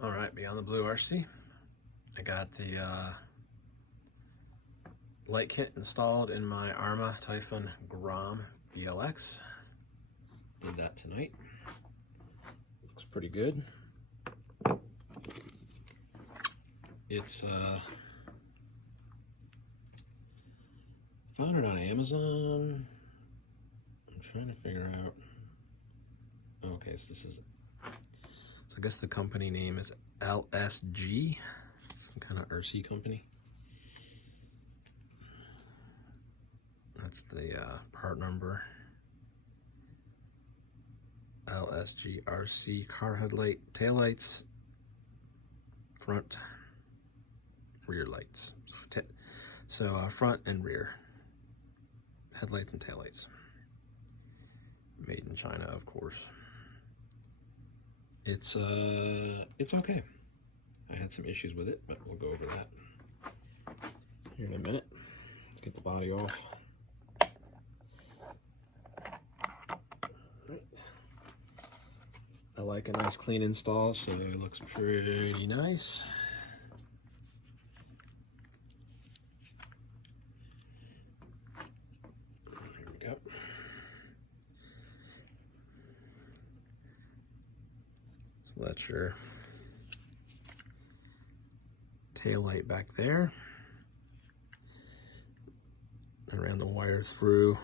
All right, Beyond the Blue RC. I got the light kit installed in my Arrma Typhon Grom BLX. Did that tonight. Looks pretty good. It's found it on Amazon. I'm trying to figure out. Okay, so this is. So I guess the company name is LSG, some kind of RC company. That's the part number. LSG RC car headlight, taillights, front, rear lights. So front and rear headlights and taillights. Made in China, of course. It's okay. I had some issues with it, but we'll go over that here in a minute. Let's get the body off. I like a nice clean install, so it looks pretty nice. There we go. So that's your tail light back there. I ran the wire through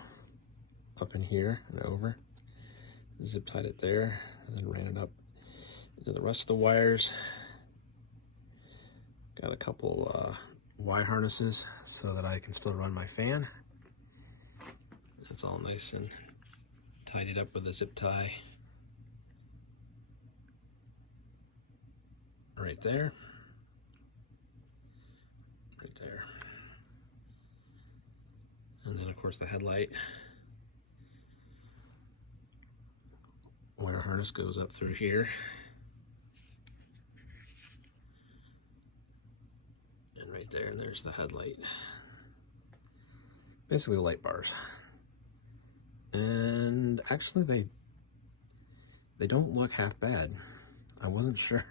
up in here and over. Zip tied it there, and then ran it up into the rest of the wires. Got a couple Y harnesses so that I can still run my fan. It's all nice and tidied up with a zip tie right there. Right there. And then of course the headlight wire harness goes up through here. And right there, and there's the headlight. Basically the light bars. And actually they don't look half bad. I wasn't sure.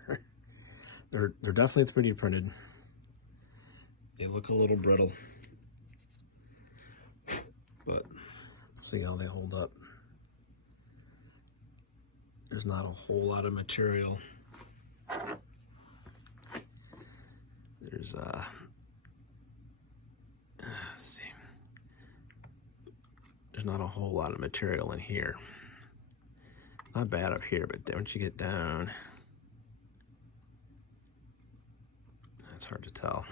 They're definitely 3D printed. They look a little brittle. But see how they hold up. There's not a whole lot of material. There's let's see. There's not a whole lot of material in here. Not bad up here, but once you get down, it's hard to tell.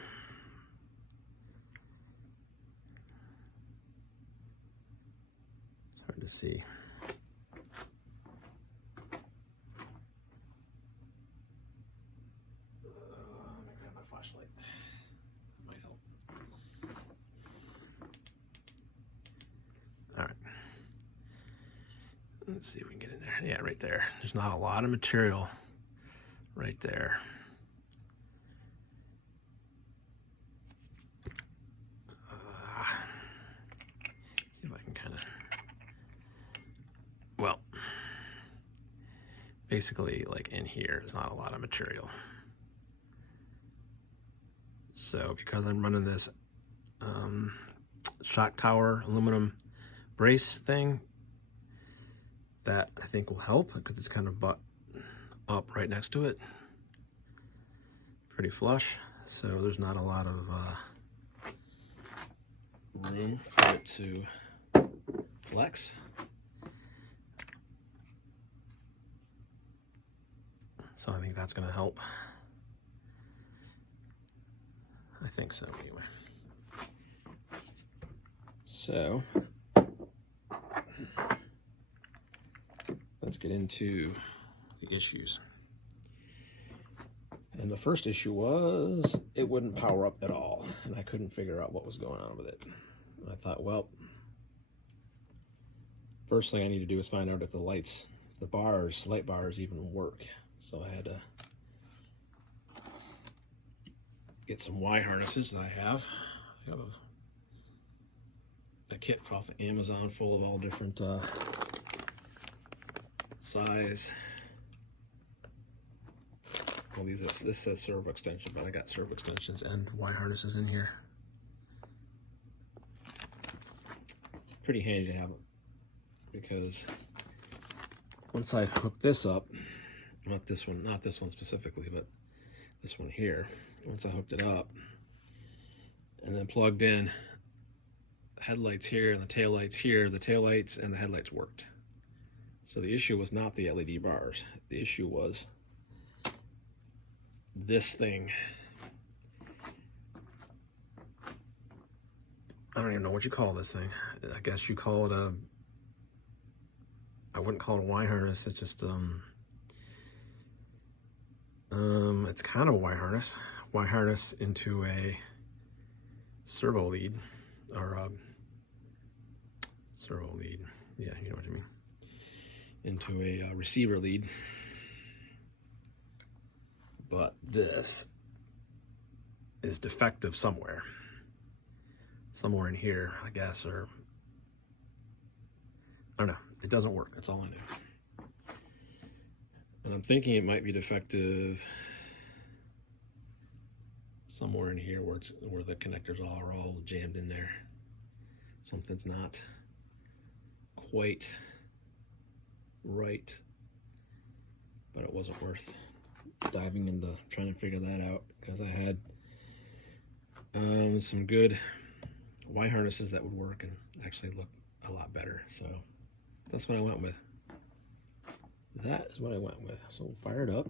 It's hard to see. Let me grab my flashlight. That might help. All right. Let's see if we can get in there. Yeah, right there. There's not a lot of material right there. See if I can kind of, well, basically like in here, there's not a lot of material. So because I'm running this shock tower aluminum brace thing, that I think will help because it's kind of butt up right next to it. Pretty flush, so there's not a lot of room for it to flex. So I think that's going to help. I think so anyway. So let's get into the issues. And the first issue was it wouldn't power up at all, and I couldn't figure out what was going on with it. I thought, well, first thing I need to do is find out if the light bars even work. So I had to get some Y harnesses that I have. I have a kit off of Amazon full of all different size well, this says servo extension, but I got servo extensions and Y harnesses in here. Pretty handy to have, because once I hook this up, not this one specifically, but this one here, once I hooked it up and then plugged in headlights here and the taillights here, the taillights and the headlights worked. So the issue was not the LED bars. The issue was this thing. I don't even know what you call this thing. I guess you call it a, I wouldn't call it a Y harness. It's just it's kind of a Y harness into a servo lead, or servo lead. Yeah, you know what I mean. Into a receiver lead. But this is defective somewhere in here, I guess, or I don't know. It doesn't work. That's all I know. And I'm thinking it might be defective somewhere in here where the connectors are all jammed in there. Something's not quite right, but it wasn't worth diving into trying to figure that out, because I had some good Y harnesses that would work and actually look a lot better. So that's what I went with. That is what I went with. So we'll fire it up.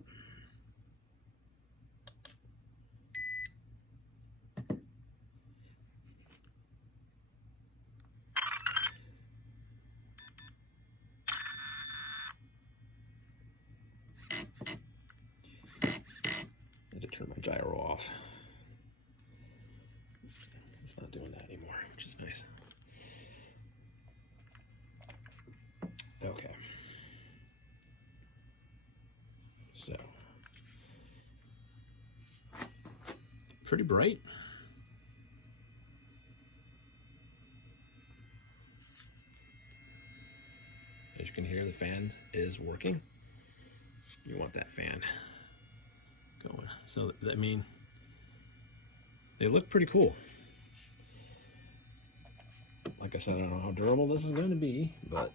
I had to turn my gyro off. It's not doing that anymore, which is nice. Okay. So, pretty bright. As you can hear, the fan is working. You want that fan going. So, I mean, they look pretty cool. Like I said, I don't know how durable this is going to be, but,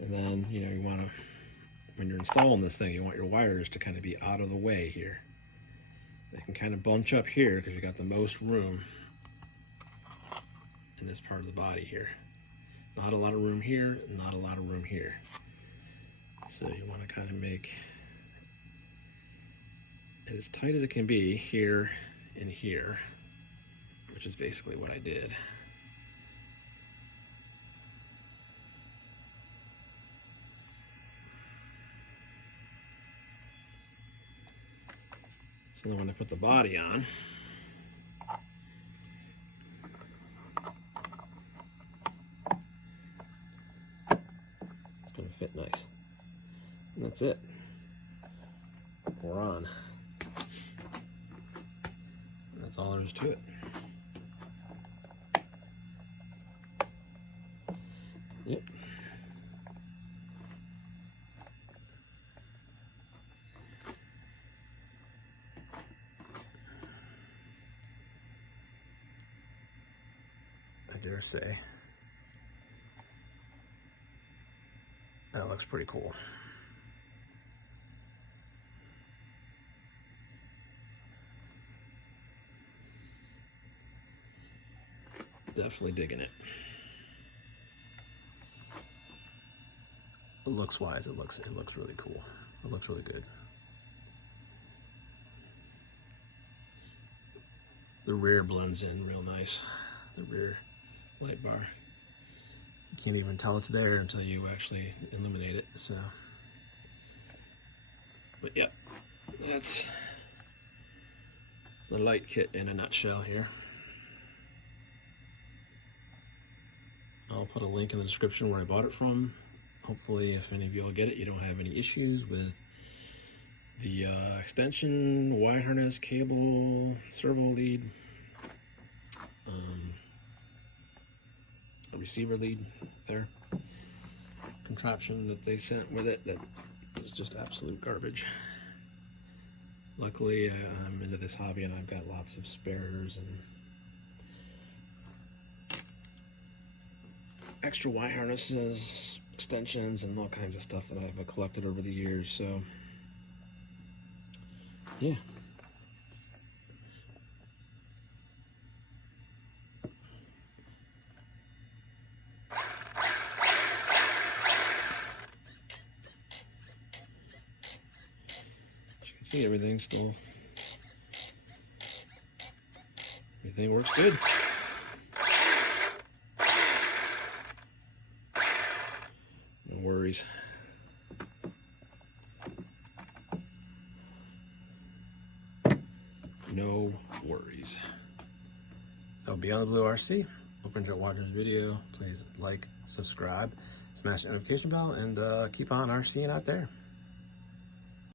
and then, you know, you want to, when you're installing this thing, you want your wires to kind of be out of the way here. They can kind of bunch up here because you got the most room in this part of the body here. Not a lot of room here, not a lot of room here. So you want to kind of make it as tight as it can be here and here, which is basically what I did. So then when I put the body on, it's going to fit nice. And that's it. We're on. That's all there is to it. Yep. I dare say that looks pretty cool. Definitely digging it. Looks wise, it looks really cool. It looks really good. The rear blends in real nice. The rear light bar. You can't even tell it's there until you actually illuminate it. So, but yeah, that's the light kit in a nutshell here. I'll put a link in the description where I bought it from. Hopefully, if any of you all get it, you don't have any issues with the extension, Y harness, cable, servo lead, a receiver lead there, contraption that they sent with it that is just absolute garbage. Luckily, I'm into this hobby and I've got lots of spares and extra wire harnesses, extensions, and all kinds of stuff that I've collected over the years. So, yeah. See, everything works good. No worries. No worries. So Beyond the Blue RC, hope you enjoyed watching this video. Please like, subscribe, smash the notification bell, and keep on RCing out there.